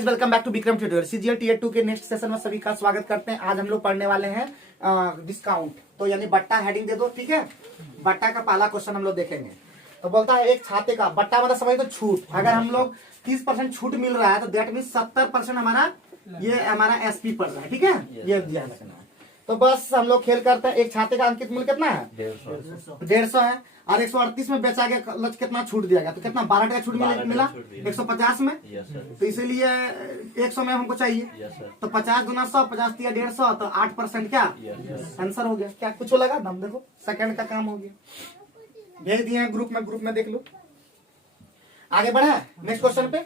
Welcome back to Vikram tutorial. CGL tier 2 के next session में सभी का स्वागत करते हैं। आज हम लोग पढ़ने वाले हैं डिस्काउंट, तो यानी बट्टा हेडिंग दे दो, ठीक है। बट्टा का पहला क्वेश्चन हम लोग देखेंगे। तो बोलता है एक छाते का बट्टा मतलब समझ तो छूट, अगर हम लोग 30% छूट मिल रहा है तो दैट मीन 70% हमारा एसपी पड़ रहा है, ठीक है। ये ध्यान रखना है। तो बस हम लोग खेल करते हैं। एक छाते का अंकित मूल्य कितना है? 150 है और 138 में बेचा गया, कितना छूट दिया गया? तो कितना 12 टका छूट मिला 150 में। तो इसीलिए 100 में हमको चाहिए। तो 50 गुना 100, 50 दिया 150, तो 8% क्या आंसर हो गया। क्या कुछ लगा? दम देखो, सेकंड का काम हो गया। भेज दिए हैं ग्रुप में देख लो। आगे बढ़ा नेक्स्ट क्वेश्चन पे।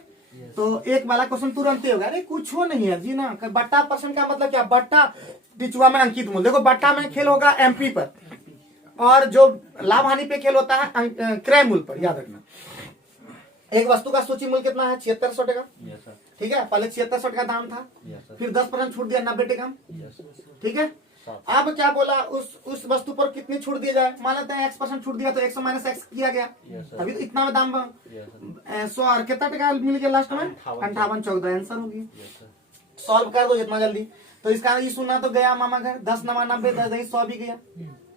तो एक वाला क्वेश्चन तुरंत ही होगा। अरे कुछ हो नहीं है जी ना। बट्टा परसेंट का मतलब क्या? बट्टा डिचुआ में अंकित मूल्य। देखो बट्टा में खेल होगा एमपी पर, और जो लाभ हानि पे खेल होता है क्रय मूल्य पर, याद रखना। एक वस्तु का सूची मूल्य कितना है? 7600 टका, ठीक है। पहले 7600 टका दाम था, फिर 10% छूट दिया 90 टका, ठीक है। अब क्या बोला, उस वस्तु पर कितनी छूट दी जाए? मान लेते हैं x% छूट दिया तो 100 माइनस x किया गया, अभी तो इतना में दाम 100 और कितना टका मिल गया लास्ट में? 5814 आंसर होगी। सॉल्व कर दो जितना जल्दी। तो इसका ये सुना तो गया मामा घर 10 9 90 10 100 भी गया,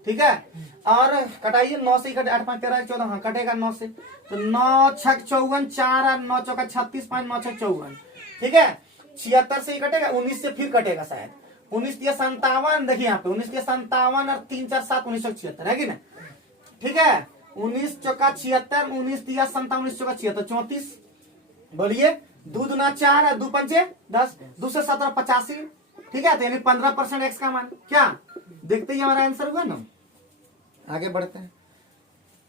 ठीक है। और कटाइए 9 से कटे 8 5 13 14, हाँ कटेगा 9 से। तो 9 6 54 4 और 9 चौका 36 5 9 6 54, ठीक है। 76 से ही कटेगा, 19 से फिर कटेगा शायद। 19 दिया 57, देखिए यहाँ पे 19 दिया 57 और 3 4 7 1976 है कि ना, ठीक है। 19 चौका 76, 19 दिया 57, 19 चौका 76 34। बोलिए 2 दूना 4 और 2 पंचे 10, 2 से 17 85, ठीक है। तो यानी 15% एक्स का मान क्या? देखते ही हमारा आंसर हुआ ना। आगे बढ़ते हैं।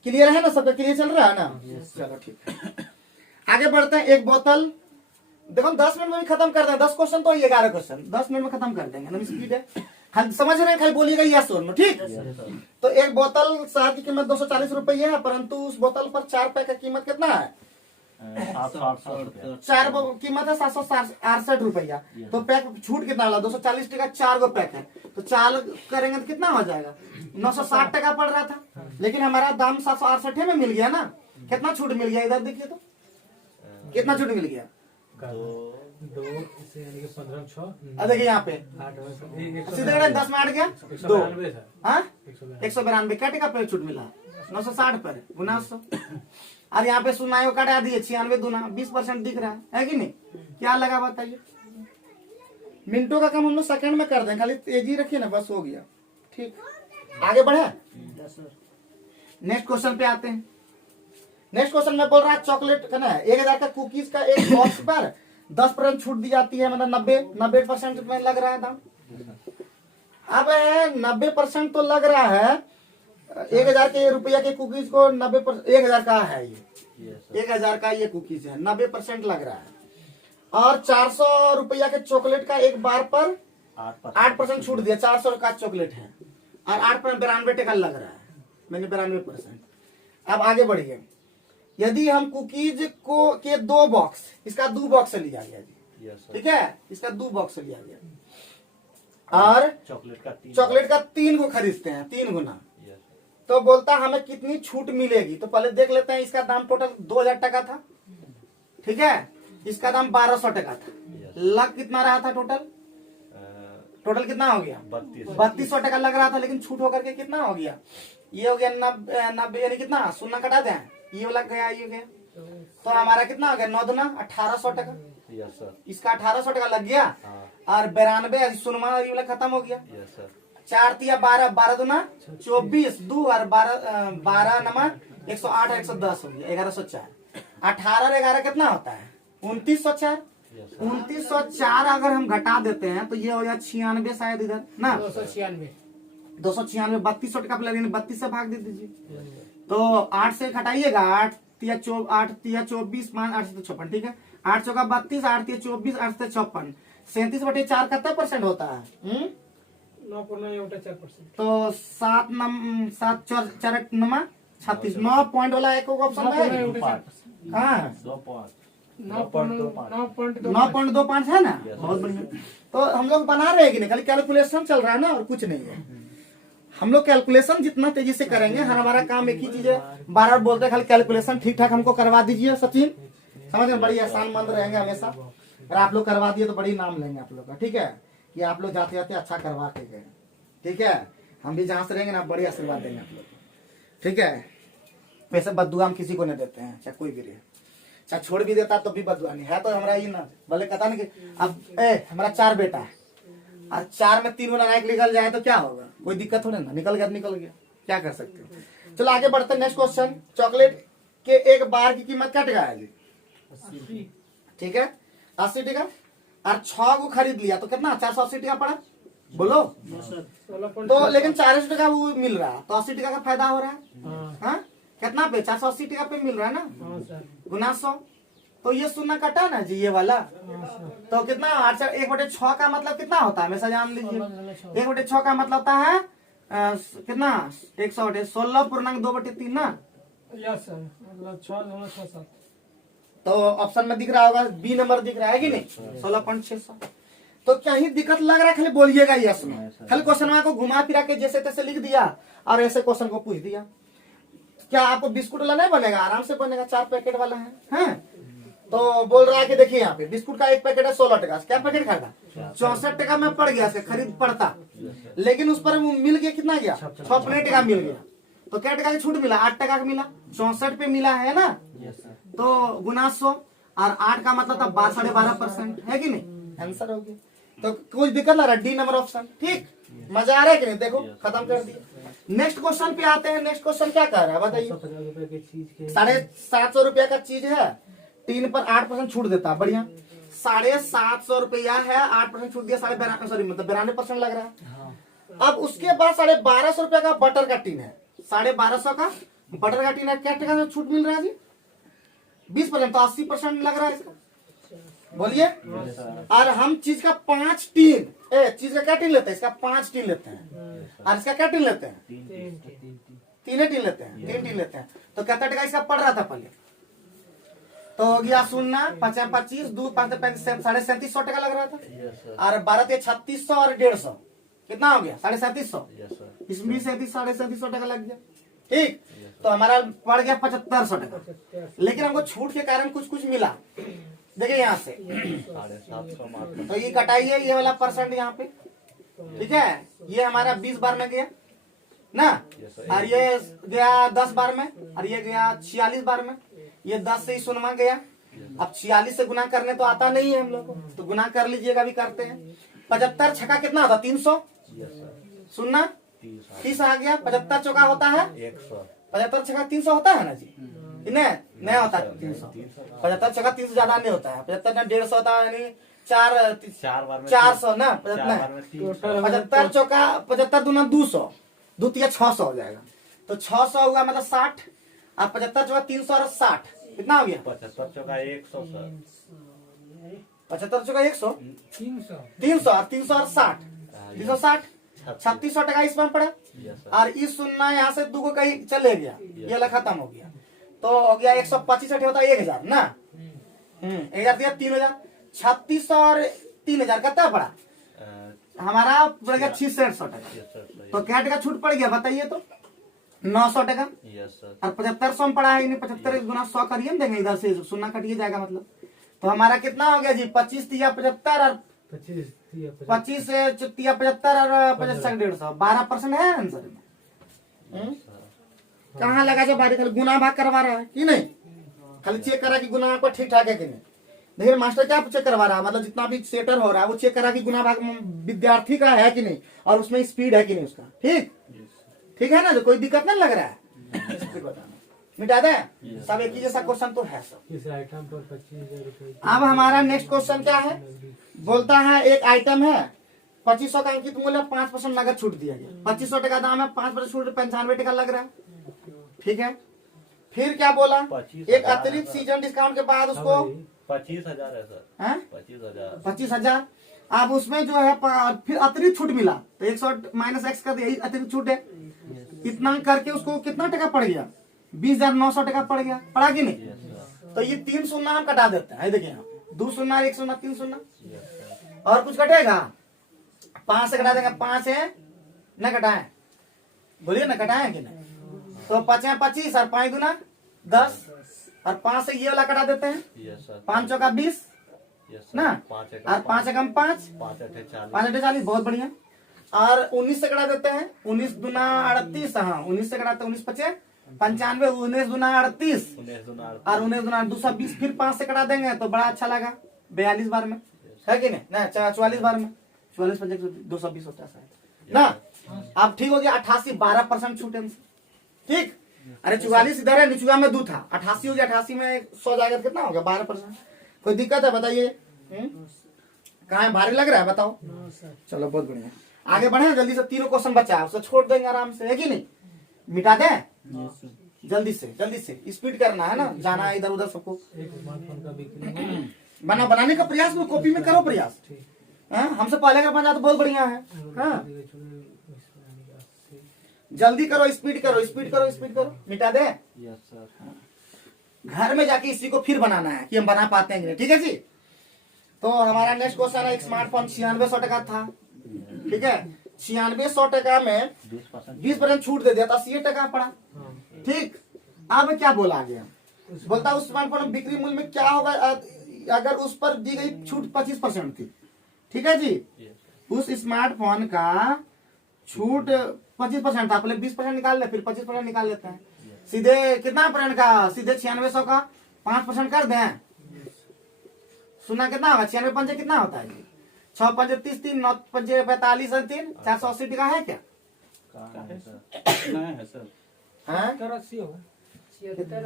क्लियर है ना? सबका क्लियर चल रहा है ना? चलो ठीक है, आगे बढ़ते हैं। एक बोतल, देखो 10 मिनट में भी खत्म कर देंगे। 10 क्वेश्चन तो 11 क्वेश्चन 10 मिनट में खत्म कर देंगे ना, स्पीड है। खाली समझ रहे हैं, खाली बोलिएगा यस और नो, ठीक। तो एक बोतल शहद की कीमत 240 रुपये है, परंतु उस बोतल पर 4 पैक का कीमत कितना है? 4 कीमत है 768 रुपया। तो पैक छूट कितना वाला? 240 टका 4 गो पैक है, तो 4 करेंगे तो कितना हो जाएगा? 960 टका पड़ रहा था, लेकिन हमारा दाम 768 में मिल गया ना। कितना छूट मिल गया? इधर देखिए तो कितना छूट मिल गया? देखिए यहाँ पे सीधे 10 में हट गया 2, हाँ 192। क्या टका पे छूट मिला? 960 पर गुना 100। और यहाँ पे सुनाई काटा दिए 96 दूना 20% दिख रहा है कि नहीं? क्या लगा बताइए? मिनटों का काम हम लोग सेकंड में कर दें, खाली तेजी रखिए ना, बस हो गया, ठीक। आगे बढ़े नेक्स्ट क्वेश्चन पे आते हैं। नेक्स्ट क्वेश्चन में बोल रहा है चॉकलेट का ना 1000 का कुकीज का एक बॉक्स पर 10% छूट दी जाती है, मतलब 90% में लग रहा है दाम। अब 90% तो लग रहा है 1000 के रुपया के कुकीज को 90%, 1000 का है ये, 1000 का ये कुकीज है, 90% लग रहा है। और 400 रुपया के चॉकलेट का एक बार पर 8% छूट दिया। 400 का चॉकलेट है और 8 पर 92 टका लग रहा है, मैंने 92%। अब आगे बढ़िए। यदि हम कुकीज को के 2 बॉक्स, इसका 2 बॉक्स लिया गया जी, ठीक है, इसका 2 बॉक्स लिया गया और चॉकलेट का 3 को खरीदते हैं, 3 गुना। तो बोलता हमें कितनी छूट मिलेगी? तो पहले देख लेते हैं। इसका दाम टोटल 2000 टका था, ठीक है। इसका दाम 1200 टका था। लग कितना रहा था टोटल? टोटल कितना हो गया? 3200 टका लग रहा था, लेकिन छूट होकर के कितना हो गया? ये हो गया 90 यानी कितना? शून्य कटा दें, ये लग गया, ये गया। तो हमारा कितना हो गया? 9 दूना 1800 टका। इसका 1800 टका लग गया और 92 सुनमा ये वाला खत्म हो गया। 4 तिया 12, 12 दूना 24, 2 और 12 नमा 108 110 हो गया 1104। 18 और 11 कितना होता है? 2904। 2904 अगर हम घटा देते हैं तो ये हो जाए 96 शायद इधर ना, 296 3200 टका लगेगा, 32 से भाग दे दीजिए। तो 8 से घटाइएगा, 8 तिया 24 5 8 से 56, ठीक है। 8 चौका 32, 8 तिया 24, 8 से 56, 37/4 कितना परसेंट होता है? 9.4%। तो 7 4 नमा 36, 9 पॉइंट वाला एक ऑप्शन है, हाँ 9.25 है ना। बहुत बढ़िया। तो हम लोग बना रहे हैं कि नहीं, खाली कैलकुलेशन चल रहा है ना, और कुछ नहीं है। हम लोग कैलकुलेशन जितना तेजी से करेंगे, हमारा काम एक ही चीज है, बार बार बोलते हैं खाली कैलकुलेशन ठीक ठाक हमको करवा दीजिए सचिन, समझ में बड़ी आसान मंद रहेंगे हमेशा। और आप लोग करवा दिए तो बड़ी नाम लेंगे आप लोग का, ठीक है, कि आप लोग जाते जाते अच्छा करवा के गए, ठीक है। हम भी जहाँ से रहेंगे ना बड़ी आशीर्वाद देंगे आप लोग, ठीक है। वैसे बदुआ हम किसी को नहीं देते हैं, चाहे कोई भी रहे, चाहे छोड़ भी देता तो भी बदुआ नहीं है। तो हमारा ये ना भले कहता ना कि अब हमारा 4 बेटा है और 4 में 3 नायक निकल जाए तो क्या होगा, कोई दिक्कत थोड़ी ना, निकल गया तो निकल गया, क्या कर सकते हो। चलो आगे बढ़ते हैं। नेक्स्ट क्वेश्चन, चॉकलेट के एक बार की कीमत क्या टका है जी? 80। ठीक है, 80 टका। और 6 को खरीद लिया तो कितना 480 टका पड़ा, बोलो। तो लेकिन 400 टका वो मिल रहा है तो 80 टका का फायदा हो रहा है। हाँ कितना पे 480 टका पे मिल रहा है ना, गुना 100। तो ये सुनना कटा ना जी, ये वाला। तो कितना 1/6 का मतलब कितना होता है, हमेशा जान लीजिए। 1/6 का मतलब होता है कितना 100 16.2/3 ना। यस सर, मतलब 6 तो ऑप्शन में दिख रहा होगा, बी नंबर दिख रहा है कि नहीं, 16.600। तो क्या ही दिक्कत लग रहा है, खाली बोलिएगा यस में। खाली क्वेश्चन को घुमा फिरा के जैसे तैसे लिख दिया और ऐसे क्वेश्चन को पूछ दिया। क्या आपको बिस्कुट वाला नहीं बनेगा, आराम से बनेगा, 4 पैकेट वाला है। तो बोल रहा है कि देखिए यहाँ पे बिस्कुट का 1 पैकेट है 16 टका, क्या पैकेट खरीदा 64 टका में पड़ गया, खरीद पड़ता, लेकिन उस पर वो मिल गया कितना गया 6 टका मिल गया। तो क्या टका की छूट मिला, 8 टका का मिला, 64 पे मिला है ना। तो गुना 100 और 8 का मतलब था 12.5% है कि नहीं, आंसर हो गया। तो कुछ दिक्कत लग रहा है, डी नंबर ऑप्शन, ठीक। मजा आ रहा है कि नहीं, देखो खत्म कर दिया। नेक्स्ट क्वेश्चन पे आते हैं। नेक्स्ट क्वेश्चन क्या कह रहा है बताइए। 750 रुपया का चीज है, 3 पर 8% छूट देता है, बढ़िया। 750 रुपया है, 8% छूट दिया, 92% लग रहा है। अब उसके बाद 1250 रुपया का बटर का टीन है, 1250 का बटर का टीन है, क्या टका छूट मिल रहा है जी 20%, तो 80% लग रहा है इसका, बोलिए। और हम चीज का 5 टीन, चीज का क्या टीन लेते हैं, इसका 5 टीन लेते हैं, और इसका क्या टीन लेते हैं, 3 टीन लेते हैं, 3 टीन लेते हैं। तो कितना टका इसका पड़ रहा था पहले, तो हो गया 0 5 25 2 5 3750 टका लग रहा था। और 12 3600 और 150 कितना हो गया 3750, इसमें 3750 टका लग गया, ठीक। तो हमारा पड़ गया 7500 टका। लेकिन हमको छूट के कारण कुछ कुछ मिला, देखिए यहाँ से। तो ये कटाइए, ये वाला परसेंट यहाँ पे, ठीक है। ये हमारा 20 बार में गया ना, और ये गया 10 बार में, और ये गया 46 बार में। ये 10 से ही सुनमा गया। अब 46 से गुना करने तो आता नहीं है हम लोग को, तो गुना कर लीजिएगा, भी करते हैं। 75 छक्का कितना होता 300, सुनना 30 आ गया। 75 चौका होता है 75 छक्का 300 होता है ना जी, नहीं होता 300। 75 छक्का 300 ज्यादा नहीं होता है, 75 ना 150 होता है, यानी 400 ना, 75 चौका 75 दूना 200, 2 तिया 600 हो जाएगा। तो 600 होगा मतलब 60, और 75 चौका 300 और 60 कितना हो गया 75 चौका 100 सर, 75 चौका 100 300 और 300 और 60 360 3600 टका इसमें पड़ा। और इस सुनना यहाँ से 2 को कहीं चले गया, ये वाला खत्म हो गया। तो हो गया 125 होता है 1000 ना, 1000 दिया 3000, 3600 और 3000 कितना पड़ा हमारा पड़ गया 600 टका। तो क्या टका छूट पड़ गया बताइए, तो 900 टका। और 7500 में पड़ा है, 75 गुना 100 करिए देंगे, इधर से सुनना कटिए जाएगा मतलब। तो हमारा कितना हो गया जी 25 तिया 75 और 25 से 75 और 50 150, 12% है आंसर में। कहाँ लगा जो बारी, खाली गुना भाग करवा रहा है कि नहीं, खाली चेक करा कि गुना भाग पर ठीक ठाक है कि नहीं। देखिए मास्टर क्या चेक करवा रहा है, मतलब जितना भी सेटर हो रहा है वो चेक करा कि गुना भाग विद्यार्थी का है कि नहीं, और उसमें स्पीड है कि नहीं उसका, ठीक है ना, जो कोई दिक्कत नहीं लग रहा है। मिटा दे सब एक ही जैसा क्वेश्चन तो है सब। इस आइटम पर 25,000 रुपए। अब हमारा नेक्स्ट क्वेश्चन क्या है, बोलता है एक आइटम है 2500 का अंकित मूल्य, 5% नगद छूट दिया गया, 2500 टका दाम है, 5% छूट 95 टका लग रहा है, ठीक है। फिर क्या बोला, एक अतिरिक्त सीजन डिस्काउंट के बाद उसको 25,000 है सर, 25,000। अब उसमें जो है फिर अतिरिक्त छूट मिला, तो 100 माइनस एक्स कर दिया, अतिरिक्त छूट है, इतना करके उसको कितना टका पड़ गया 20,900 टका पड़ गया, पड़ा कि नहीं। तो ये 3 शून्य हम कटा देते हैं, देखिए 2 शून्य 1 शून्य 3 शून्य, और कुछ कटेगा 5 से कटा देंगे, 5 है न कटाए, बोलिए न कटाए कि नहीं। तो 5 है 25 और 5 गुना 10, और 5 से ये वाला कटा देते हैं, 5 चौका 20 Yes, sir. ना, पाँच एकम और 5 एकम 5, 5 अठे 40 5 अठे 40, बहुत बढ़िया। और 19 से कटा देते हैं, 19 दूना 38, हाँ 19 से कटाते 19 पचे 95, 19 दूना 38 19 दूना और 19 दूना 220, फिर 5 से कटा देंगे तो बड़ा अच्छा लगा, 42 बार में है कि नहीं, ना 44 बार में, 44 पचे 220 होता है ना। अब ठीक हो गया, 88 12% छूट है हमसे, ठीक। अरे 44 इधर है, निचुआ में 2 था, 88 हो गया, 88 में 100 जाएगा तो कितना हो गया 12%। कोई दिक्कत है बताइए? कहाँ है, भारी लग रहा है बताओ? चलो बहुत बढ़िया, आगे बढ़े जल्दी से, 3 क्वेश्चन बचा है, उसे छोड़ देंगे आराम से, है कि नहीं? मिटा दे जल्दी से स्पीड करना है ना, जाना है इधर उधर सबको। एक स्मार्टफोन का बिक्री बनाने का प्रयास में, कॉपी में करो प्रयास। हाँ, हमसे पहले का बन जाए तो बहुत बढ़िया है। हाँ, जल्दी करो, स्पीड करो, मिटा दे। Yes sir. घर में जाके इसी को फिर बनाना है कि हम बना पाते हैं कि नहीं, ठीक है जी। तो हमारा नेक्स्ट क्वेश्चन है, एक स्मार्टफोन 9600 टका था, ठीक है। 9600 टका में 20% छूट दे दिया तो 80 टका पड़ा, ठीक। अब क्या बोला गया, बोलता उस स्मार्टफोन बिक्री मूल्य में क्या होगा अगर उस पर दी गई छूट 25% थी, ठीक है जी। उस स्मार्टफोन का छूट 25% था, पहले 20% निकाल ले, फिर 25% निकाल लेते हैं। सीधे कितना परसेंट का, सीधे 9600 का 5% कर दें, सुना कितना होगा, 96 पंजे कितना होता है जी, 6 पंजे 30, 3 9 पंजे 45 और 3 480 टका है क्या? है सर। हाँ? 70-80 होगा,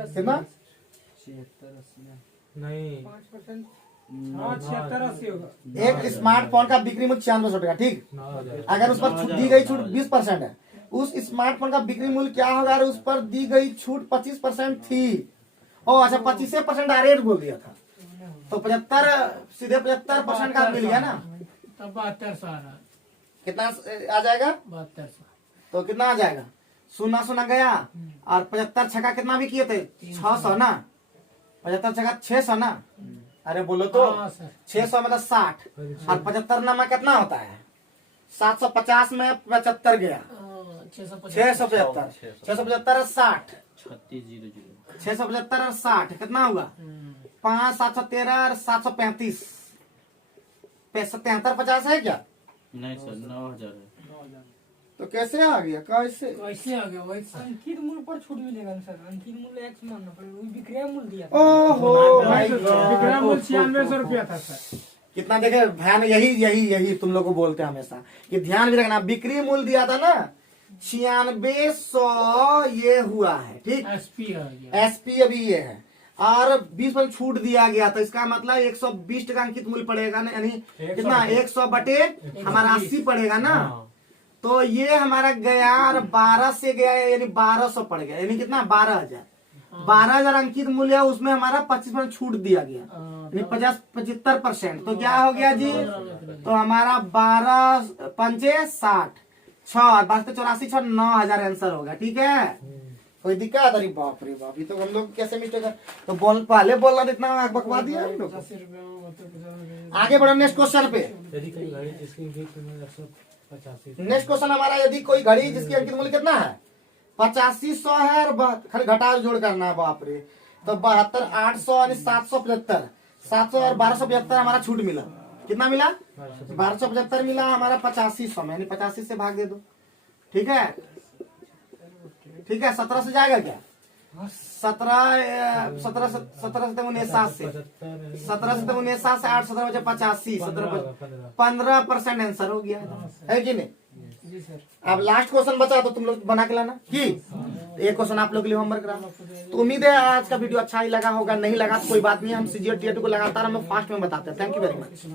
कितना? नहीं 5%, हाँ 76-80 होगा। एक स्मार्टफोन का बिक्री मूल्य 9600 टका, ठीक। 9,000 अगर उस पर छूट दी गई छूट 20% है, उस स्मार्टफोन का बिक्री मूल्य क्या होगा अगर उस पर दी गई छूट 25% थी? ओ अच्छा, 25% डायरेक्ट बोल दिया था, तो 75 सीधे 75% का मिल गया ना, तब 7200 आ रहा, कितना आ जाएगा? 7200। तो कितना आ जाएगा, सुना गया, और 75 छक्का कितना भी किए थे, 600 ना, 75 छक्का 600 ना, अरे बोलो तो, हाँ, सर। 600 मतलब 60, और 75 नामा कितना होता है, 750 में 75 गया, 675, 675 और 60, 675 और 60 कितना हुआ, 5 713 और 735, 77 50 है क्या? नहीं सर, 9000 है। तो कैसे आ गया, कैसे? कैसे आ गया वही अंकित मूल्य पर छूट मिलेगा ना सर, अंकित मूल्य एक्स मानना पड़ेगा, वही विक्रय मूल्य दिया था। ओहो माय विक्रय मूल्य गॉड, 9600 रुपया था सर। कितना देखे ध्यान, यही तुम लोग को बोलते हैं हमेशा कि ध्यान भी रखना, बिक्री मूल्य दिया था ना 9600, ये हुआ है, ठीक। एसपी आ गया, एसपी अभी ये है, और 20% छूट दिया गया, तो इसका मतलब 120 टका अंकित मूल्य पड़ेगा ना, यानी कितना, 100 बटे हमारा 80 पड़ेगा ना, तो ये हमारा गया और 12 से गया, यानी 1200 पड़ गया, यानी कितना 12,000 अंकित मूल्य है, उसमें हमारा 25% छूट दिया गया, यानी 75%। तो क्या हो गया जी, तो हमारा 12 पंचे 60, 6 84 6 9000 आंसर होगा, ठीक है। कोई दिक्कत? अरे बाप रे बाप, ये तो हम लोग कैसे मिस्टेक है, तो पहले बोलना इतना बकवा दिया हम लोग। 80 रुपया। आगे बढ़ो नेक्स्ट क्वेश्चन पे। यदि कोई गाड़ी जिसकी बिक्री मूल्य 185, नेक्स्ट क्वेश्चन हमारा, यदि कोई घड़ी जिसकी अंकित मूल्य कितना है 8500 है, और खाली घटा जोड़ करना है, बाप रे, तो 72 800 यानी 775, 700 और 1275 हमारा छूट मिला, कितना मिला 1275 मिला हमारा 8500 में, यानी 85 से भाग दे दो, ठीक है, ठीक है। 17 से जाएगा क्या, 17 से 7 से 7 से 8 17 बचे 85, 15% आंसर हो गया है कि नहीं? जी सर। अब लास्ट क्वेश्चन बचा तो तुम लोग बना के लाना, की एक क्वेश्चन आप लोग के लिए होमवर्क रहा। तो उम्मीद है आज का वीडियो अच्छा ही लगा होगा, नहीं लगा तो कोई बात नहीं, हम सीजीएल टीए 2 को लगातार हम फास्ट में बताते हैं। Thank you very much.